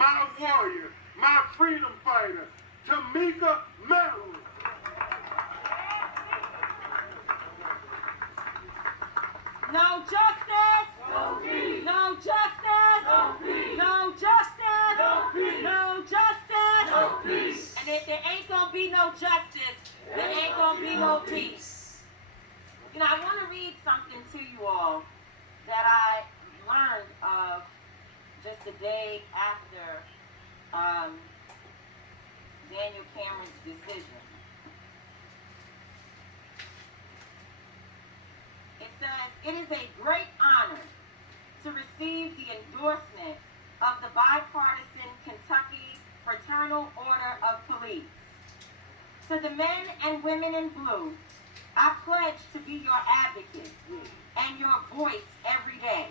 my warrior, my freedom fighter, Tamika Mallory. No justice. No peace. No justice. No peace. No justice. No peace. No justice. No peace. And if there ain't gonna be no justice, there ain't gonna be no peace. You know, I want to read something to you all that I learned of just a day after Daniel Cameron's decision. It says, "It is a great honor to receive the endorsement of the bipartisan Kentucky Fraternal Order of Police. To the men and women in blue, I pledge to be your advocate and your voice every day.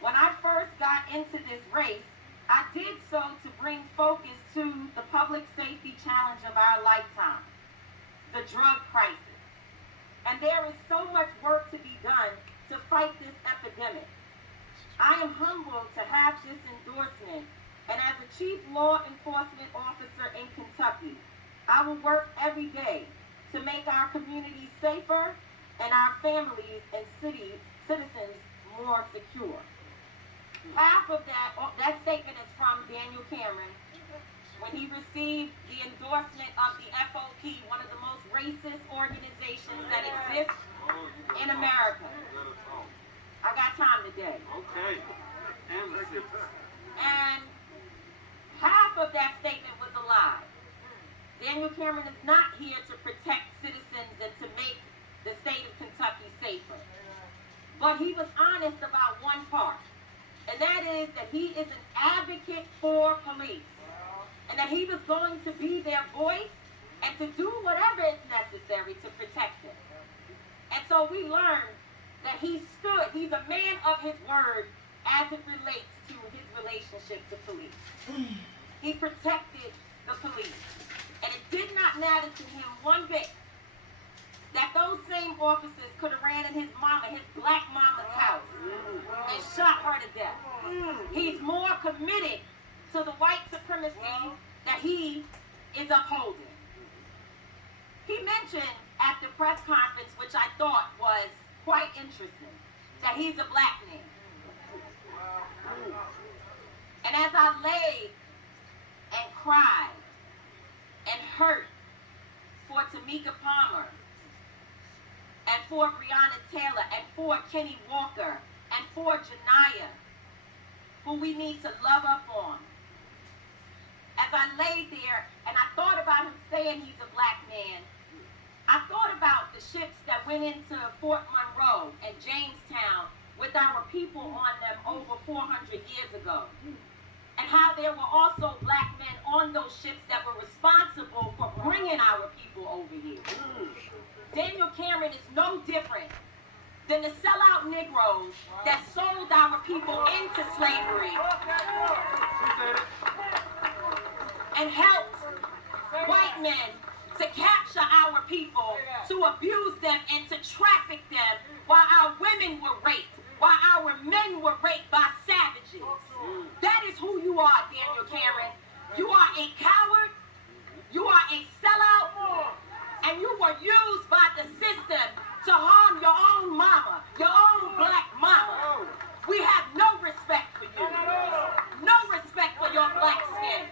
When I first got into this race, I did so to bring focus to the public safety challenge of our lifetime, the drug crisis. And there is so much work to be done to fight this epidemic. I am humbled to have this endorsement, and as a chief law enforcement officer in Kentucky, I will work every day to make our communities safer and our families and citizens more secure." Half of that statement is from Daniel Cameron when he received the endorsement of the FOP, one of the most racist organizations that exists in America. I got time today. Okay. And half of that statement was a lie. Daniel Cameron is not here to protect citizens and to make the state of Kentucky safer. But he was honest about one part, and that is that he is an advocate for police, and that he was going to be their voice and to do whatever is necessary to protect them. And so we learned that he's a man of his word as it relates to his relationship to police. He protected the police. And it did not matter to him one bit that those same officers could have ran in his black mama's house and shot her to death. He's more committed to the white supremacy that he is upholding. He mentioned at the press conference, which I thought was quite interesting, that he's a black man. And as I laid and cried and hurt for Tamika Palmer and for Breonna Taylor and for Kenny Walker and for Janiyah, who we need to love up on. As I laid there and I thought about him saying he's a black man, I thought about the ships that went into Fort Monroe and Jamestown with our people on them over 400 years ago. And how there were also black men on those ships that were responsible for bringing our people over here. Daniel Cameron is no different than the sellout Negroes that sold our people into slavery and helped white men to capture our people, to abuse them and to traffic them while our women were raped, while our men were raped by savages. That is who you are, Daniel Cameron. You are a coward, you are a sellout, and you were used by the system to harm your own mama, your own black mama. We have no respect for you, no respect for your black skin,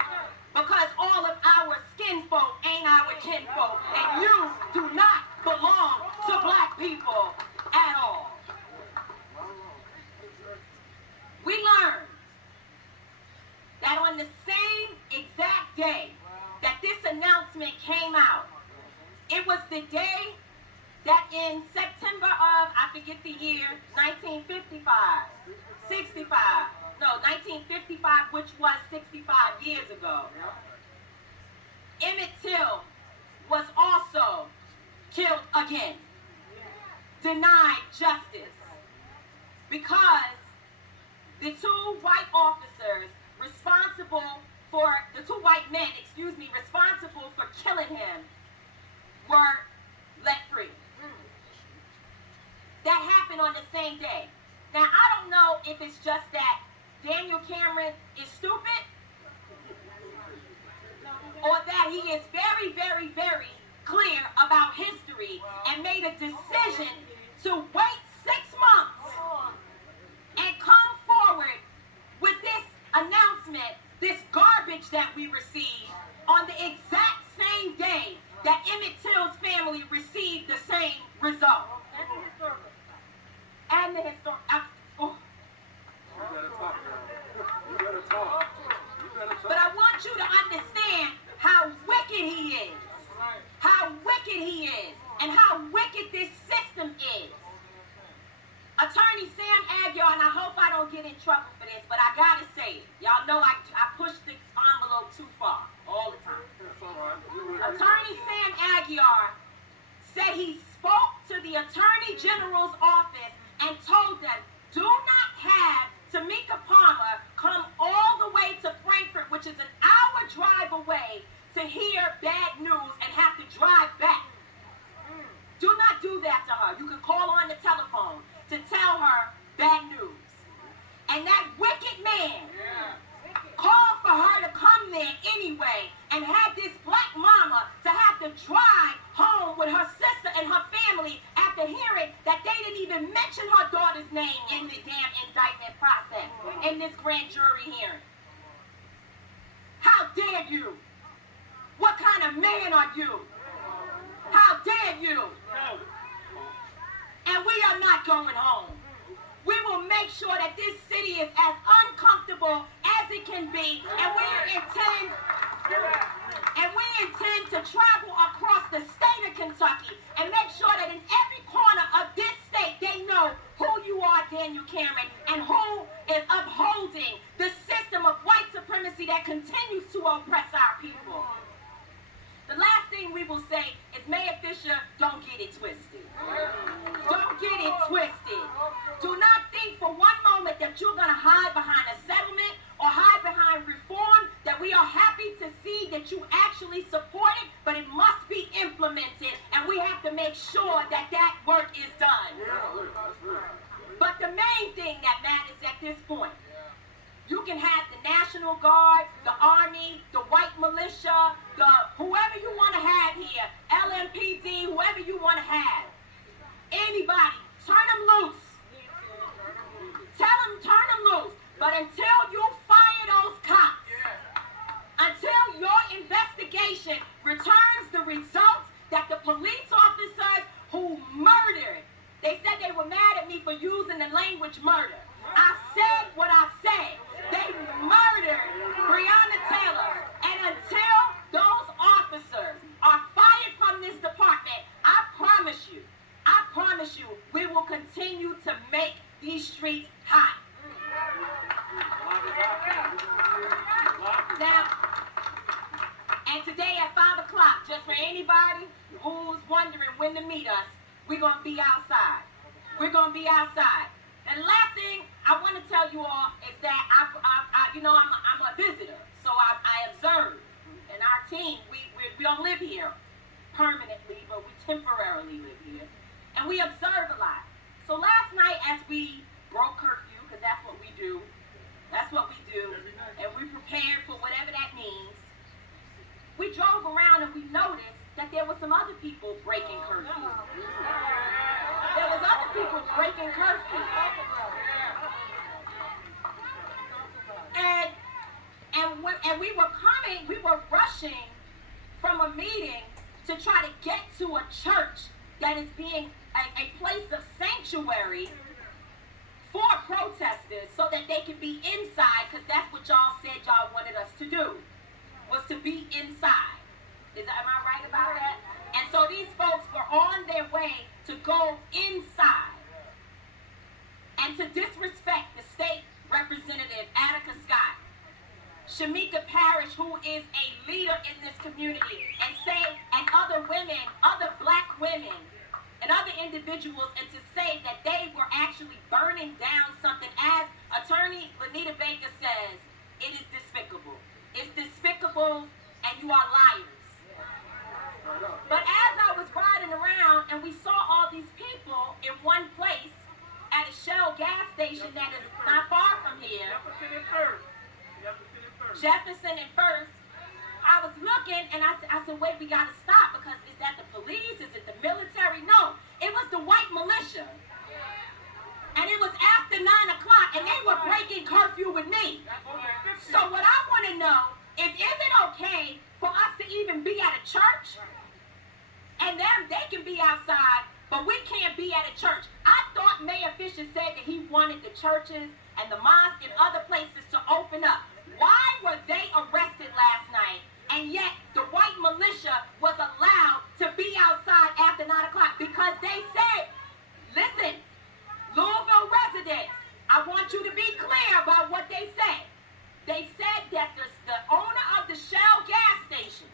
because all of our skin folk ain't our kinfolk, and you do not belong to black people at all. We learned that on the same exact day that this announcement came out, it was the day that in September of, I forget the year, 1955, which was 65 years ago, Emmett Till was also killed again, denied justice, because the two white men, responsible for killing him were let free. That happened on the same day. Now, I don't know if it's just that Daniel Cameron is stupid, he is very, very, very clear about history and made a decision to wait 6 months and come forward with this announcement, this garbage that we received on the exact same day that Emmett Till's family received the same result. And the historic. You better talk, girl. You better talk. You better talk. But I want you to understand how wicked he is. How wicked he is. And how wicked this system is. Attorney Sam Aguiar, and I hope I don't get in trouble for this, but I gotta say it. Y'all know I push the envelope too far all the time. That's all right. Attorney Sam Aguiar said he spoke to the Attorney General's office and told them, do not have Tamika Palmer come all the way to Frankfurt, which is an hour drive away, to hear bad news and have to drive back. Do not do that to her. You can call on the telephone to tell her bad news. And that wicked man called for her to come there anyway and had this black mama to have to drive home with her sister and her family after hearing that they didn't even mention her daughter's name in the damn indictment process in this grand jury hearing. How dare you? What kind of man are you? How dare you? And we are not going home. We will make sure that this city is as uncomfortable as it can be, and we intend to travel across the state of Kentucky and make sure that in every corner of this state they know who you are, Daniel Cameron, and who is upholding the system of white supremacy that continues to oppress our people. The last thing we will say is, Mayor Fisher, don't get it twisted. Don't get it twisted. Do not think for one moment that you're going to hide behind a settlement or hide behind reform, that we are happy to see that you actually support it, but it must be implemented, and we have to make sure that that work is done. But the main thing that matters at this point, you can have the National Guard, the Army, the white militia, whoever you want to have here, LMPD, whoever you want to have. Anybody, turn them loose. Tell them, turn them loose. But until you fire those cops, until your investigation returns the results that the police officers who murdered, they said they were mad at me for using the language murder. I said what I said. They murdered Breonna Taylor. And until those officers are fired from this department, I promise you, we will continue to make these streets hot. Now, and today at 5 o'clock, just for anybody who's wondering when to meet us, we're going to be outside. We're going to be outside. And the last thing I want to tell you all is that I'm a visitor, so I observe. And our team, we don't live here permanently, but we temporarily live here, and we observe a lot. So last night, as we broke curfew, because that's what we do, and we prepared for whatever that means, we drove around and we noticed that there were some other people breaking curfew. There was other people breaking curfew. And we were rushing from a meeting to try to get to a church that is being a place of sanctuary for protesters so that they could be inside, because that's what y'all said y'all wanted us to do, was to be inside. Am I right about that? And so these folks were on their way to go inside and to disrespect the state representative, Attica Scott, Shamika Parrish, who is a leader in this community, and other women, other black women, and other individuals, and to say that they were actually burning down something. As Attorney Lanita Baker says, it is despicable. It's despicable, and you are liars. But as I was riding around and we saw all these people in one place at a Shell gas station that is not far from here, Jefferson and First, I was looking, and I said, wait, we got to stop, because is that the police? Is it the military? No, it was the white militia. And it was after 9 o'clock, and they were breaking curfew with me. So what I want to know is it okay for us to even be at a church? And them, they can be outside, but we can't be at a church. I thought Mayor Fisher said that he wanted the churches and the mosques and other places to open up. Why were they arrested last night, and yet the white militia was allowed to be outside after 9 o'clock? Because they said, listen, Louisville residents, I want you to be clear about what they said. They said that the owner of the Shell gas station,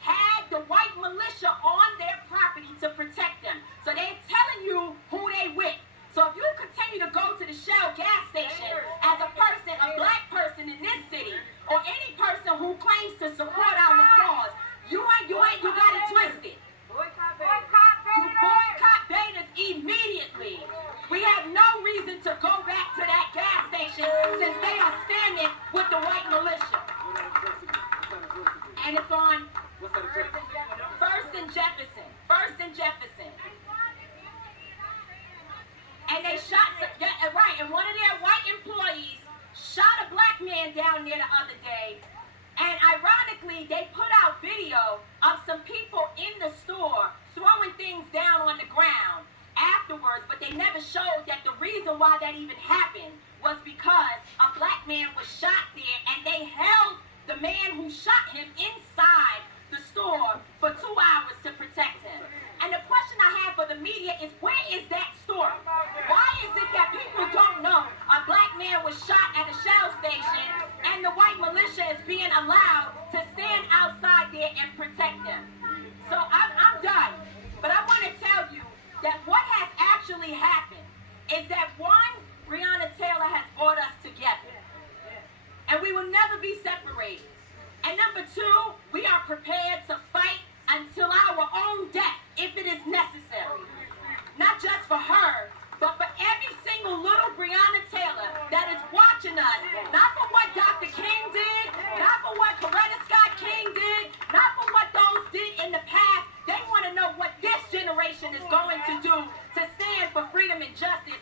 had the white militia on their property to protect them. So they're telling you who they with. So if you continue to go to the Shell gas station as a person, a black person in this city, or any person who claims to support our cause, you got it twisted. You boycott Bathers immediately. We have no reason to go back to that gas station since they are standing with the white militia. And it's on First and Jefferson. And they shot, right, and one of their white employees shot a black man down there the other day. And ironically, they put out video of some people in the store throwing things down on the ground afterwards, but they never showed that the reason why that even happened was because a black man was shot there, and they held the man who shot him inside the store for 2 hours to protect him. And the question I have for the media is, where is that story? Why is it that people don't know a black man was shot at a Shell station and the white militia is being allowed to stand outside there and protect them? So I'm done. But I want to tell you that what has actually happened is that, one, Breonna Taylor has brought us together. And we will never be separated. And number two, we are prepared to fight until our own death, if it is necessary. Not just for her, but for every single little Breonna Taylor that is watching us. Not for what Dr. King did, not for what Coretta Scott King did, not for what those did in the past. They want to know what this generation is going to do to stand for freedom and justice.